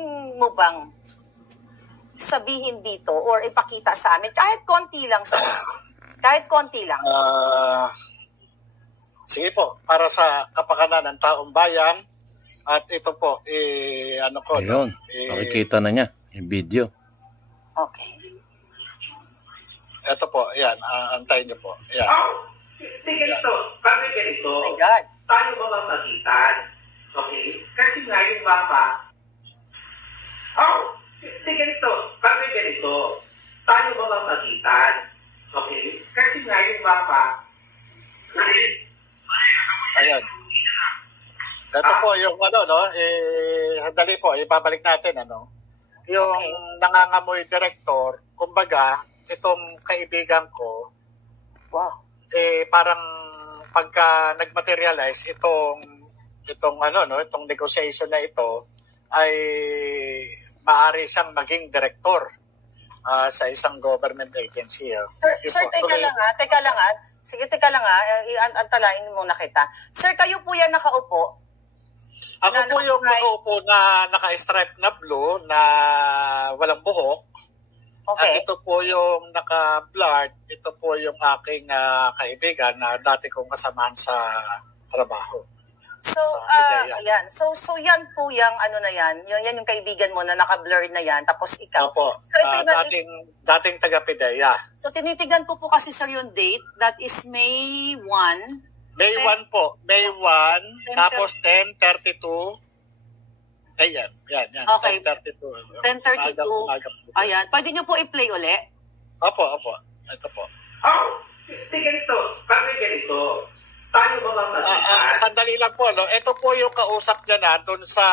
mo bang sabihin dito or ipakita sa amin? Kahit konti lang, sir. Kahit konti lang. Sige po, para sa kapakanan ng taong bayan, at ito po, ano ko. Ayun, makikita na niya yung video. Okay. Ito po, ayan, antayin niyo po. Ayan. Sige ito, bakit ganito? Oh my God. Tayo mamamagitan. Okay? Kasi nga yung mama, sige ito, bakit ganito? Tayo mamamagitan. Okay? Kasi nga yung mama, ayan. Ito po yung ano, no? Dali po, ibabalik natin, ano? Yung nangangamoy director, kumbaga, itong kaibigan ko, Wow. parang pagka nag-materialize itong ano, no, itong negotiation na ito ay maaari siyang maging director sa isang government agency. Sir, teka lang ha. Sige, teka lang ha. Antalain muna kita. Sir, kayo po yan nakaupo? Ako po yung nakaupo na naka-stripe na blue na walang buhok. Okay. At ito po yung naka-blurred. Ito po yung aking kaibigan na dati kong kasamahan sa trabaho. So, ayan. So yan po yung ano na yan. Yan yung kaibigan mo na naka-blurred na yan. Tapos ikaw. Opo. So, dating taga-PIDEA. So, tinitigan ko po kasi sir yung date. That is May 1. May 1 po. May 1. Tapos 10:32. Ayan. Yan. Okay. 10:32. 10:32. Ayan. Pwede nyo po i-play uli? Opo. Ito po. sige ito, bakit ganito? Tayo mamamagitan. Sandali lang po, no? Ito po yung kausap niya na doon sa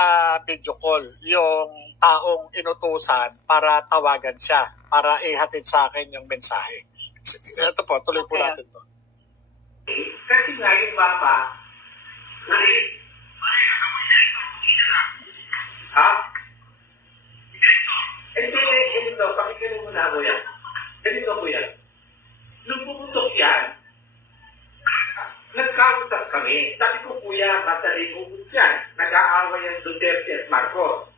video call. Yung taong inutusan para tawagan siya. Para ihatid sa akin yung mensahe. Ito po, tuloy po natin to. Kasi nga yung mama, Ganito, pakinggan mo na ako yan. Ganito po yan. Nung pumutok yan, nagkausap kami. Sabi ko, kuya, madaling ugot yan. Nag-aaway ang Duterte at Marcos.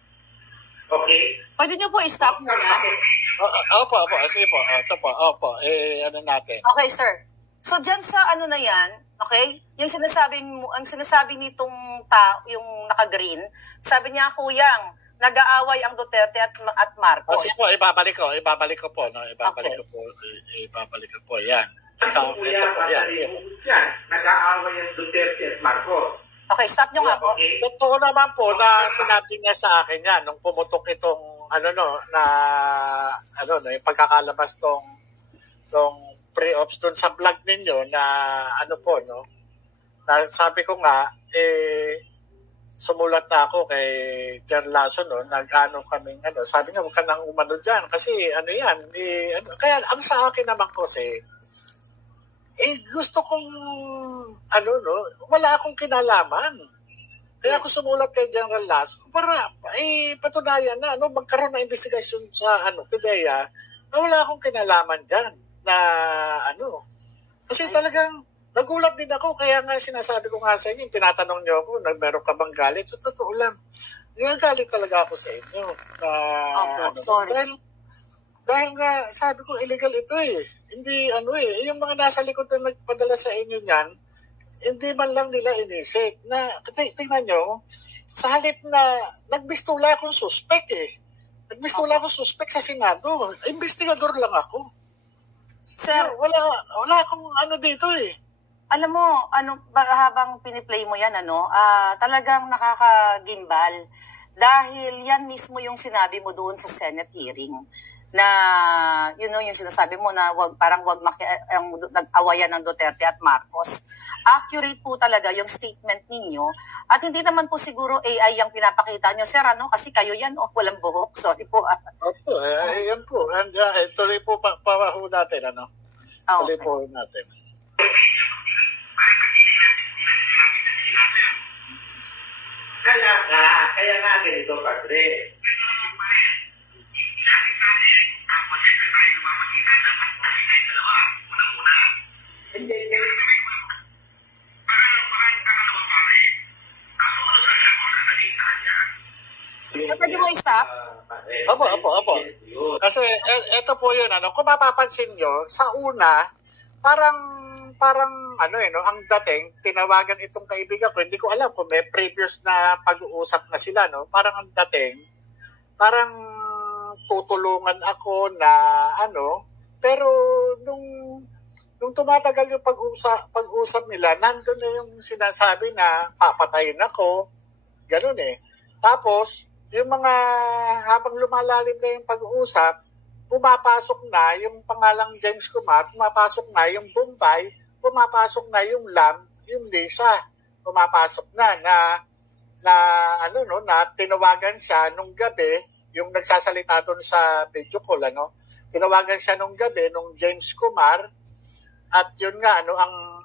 Okay? Pwede nyo po i-stop muna? Opo. Sige po. Ito po. Opo. Ano natin? Okay, sir. So, dyan sa ano na yan, okay? Yung ang sinasabi nitong yung naka-green, sabi niya, kuyang, nag-aaway ang Duterte at Marcos. Sige po, ibabalik ko po. No? Ibabalik ko po. Yan. Ito po yan, nag-aaway ang Duterte at Marcos. Okay, stop nyo nga po. Okay. Totoo naman po na sinabi niya sa akin yan nung pumutok itong yung pagkakalabas tong pre-ops doon sa vlog ninyo na na sabi ko nga sumulat na ako kay Jan Lasso kaming sabi niya huwag ka nang umano dyan kasi kaya ang sa akin naman kasi gusto kong wala akong kinalaman. Kaya ako sumulat kay General Lasso para patunayan na magkaroon ng investigasyon sa PIDEA na wala akong kinalaman dyan na kasi talagang nagulat din ako kaya nga sinasabi ko nga sa inyo, tinatanong niyo ako meron ka bang galit? So totoo lang, nagagalit talaga ako sa inyo. Sorry. Dahil nga sabi ko illegal ito hindi yung mga nasa likod na nagpadala sa inyo niyan, hindi man lang nila inisip na, tingnan nyo, sa halip na nagbistula akong suspect Nagbistula akong suspect sa Senado. Investigador lang ako. Sir, wala akong dito Alam mo, habang piniplay mo yan, talagang nakakagimbal. Dahil yan mismo yung sinabi mo doon sa Senate hearing. Na yung sinasabi mo na parang wag nag-awayan ng Duterte at Marcos. Accurate po talaga yung statement ninyo. At hindi naman po siguro AI yung pinapakita nyo, sir, kasi kayo yan, walang buhok. Sorry po. Opo, yan po. And tuloy po pawaho natin, Tuloy po natin. Kaya nga ganito, Padre. Sir, pwede mo i-stop? Opo. Kasi ito po yun, kung mapapansin nyo, sa una, parang ang dating, tinawagan itong kaibigan ko, hindi ko alam kung may previous na pag-uusap na sila, no? Parang ang dating, parang tutulungan ako na pero nung tumatagal yung pag-usap nila, nandun na yung sinasabi na papatayin ako, ganun eh. Tapos, yung mga habang lumalalim na yung pag-uusap, pumapasok na yung pangalang James Kumar, pumapasok na yung Bombay, pumapasok na yung Lam, yung Lisa, pumapasok na tinawagan siya nung gabi, yung nagsasalita doon sa video call, tinawagan siya nung gabi nung James Kumar, at yun nga,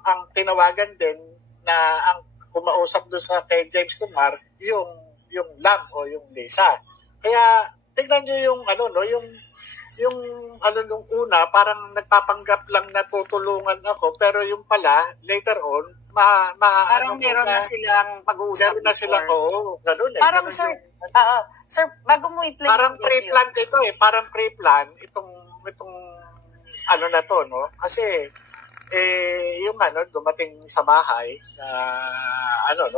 ang tinawagan din na ang kumausap doon sa kay James Kumar, yung Lam o yung Lisa. Kaya tingnan niyo yung nung una, parang nagpapanggap lang na tutulungan ako, pero yung pala, later on, parang meron na silang pag-uusap. Meron na silang, ganun eh. Parang, ganun sir, sir, bago mo i-play. Parang pre-plan ito eh, parang pre-plan itong na to, no? Kasi, yung dumating sa bahay,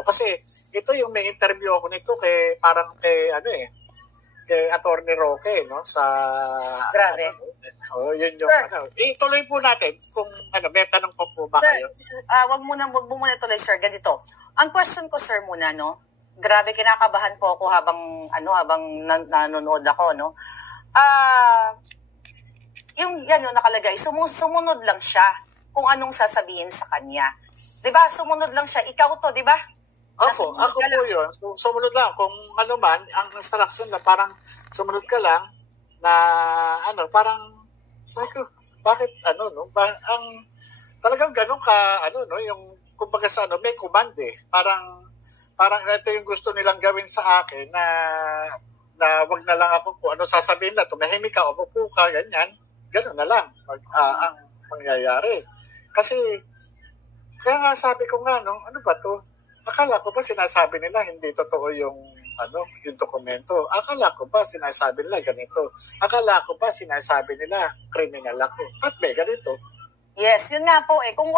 kasi ito yung may interview ako nito kay Attorney Roque, no, sa grabe. Yun yung ituloy po natin kung may tanong pa po ba sir, kayo? Wag mo muna ituloy, sir. Ganito. Ang question ko, sir, muna, no. Grabe, kinakabahan po ako habang nanonood ako, no. Yung nakalagay, sumunod lang siya kung anong sasabihin sa kanya. 'Di ba? Sumunod lang siya. Ikaw to, 'di ba? Ako po yun. Sumunod lang. Kung man, ang instruction na parang sumunod ka lang na parang sabi ko, bakit talagang ganun ka, yung kumbaga sa may command eh. Parang ito yung gusto nilang gawin sa akin na wag na lang ako kung ano sasabihin na, tumahimik ka, umupo ka, ganyan. Ganun na lang ang mangyayari. Kasi, kaya nga sabi ko nga, ano ba to? Akala ko ba sinasabi nila hindi totoo yung dokumento? Akala ko ba sinasabi nila ganito? Akala ko ba sinasabi nila criminal ako? At may ganito. Yes, yun nga po eh. Kung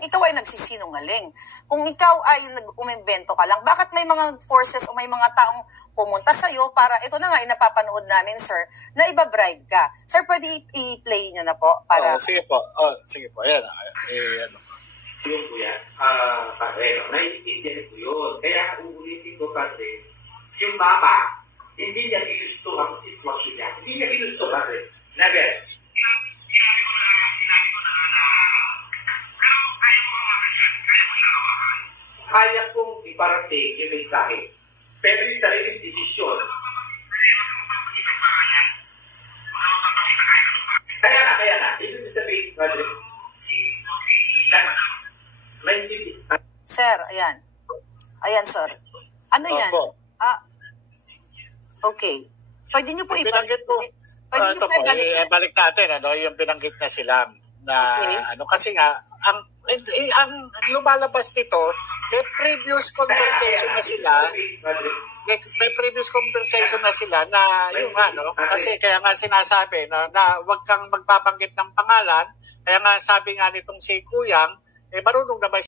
ikaw ay nagsisinungaling, kung ikaw ay nag-umimbento ka lang, bakit may mga forces o may mga taong pumunta sa'yo para, ito na nga, napapanood namin, sir, na ibabribe ka. Sir, pwede i-play nyo na po? Para... Sige po. Ayan. Yun po yan. Naiintindihan ko yun. Kaya uulitin ko kasi, yung mama, hindi niya ginusto ang sitwasyon niya. Hindi niya ginusto kasi. Never. Sinabi ko na pero ayaw mo hawakan yan. Kaya mo siya hawakan. Kaya kong iparating yung mensahe. Pero yung sariling desisyon. Kaya na. Ibig sabihin, sir, ayan. Ayan, sir. Ano yan? Okay. Pwede niyo po ibalik. Ito po, balik natin, yung binanggit na sila na, kasi nga, ang lumalabas nito, may previous conversation na sila, na yung kasi kaya nga sinasabi na wag kang magbabanggit ng pangalan, kaya nga sabi nga nitong si Kuyang, marunong naman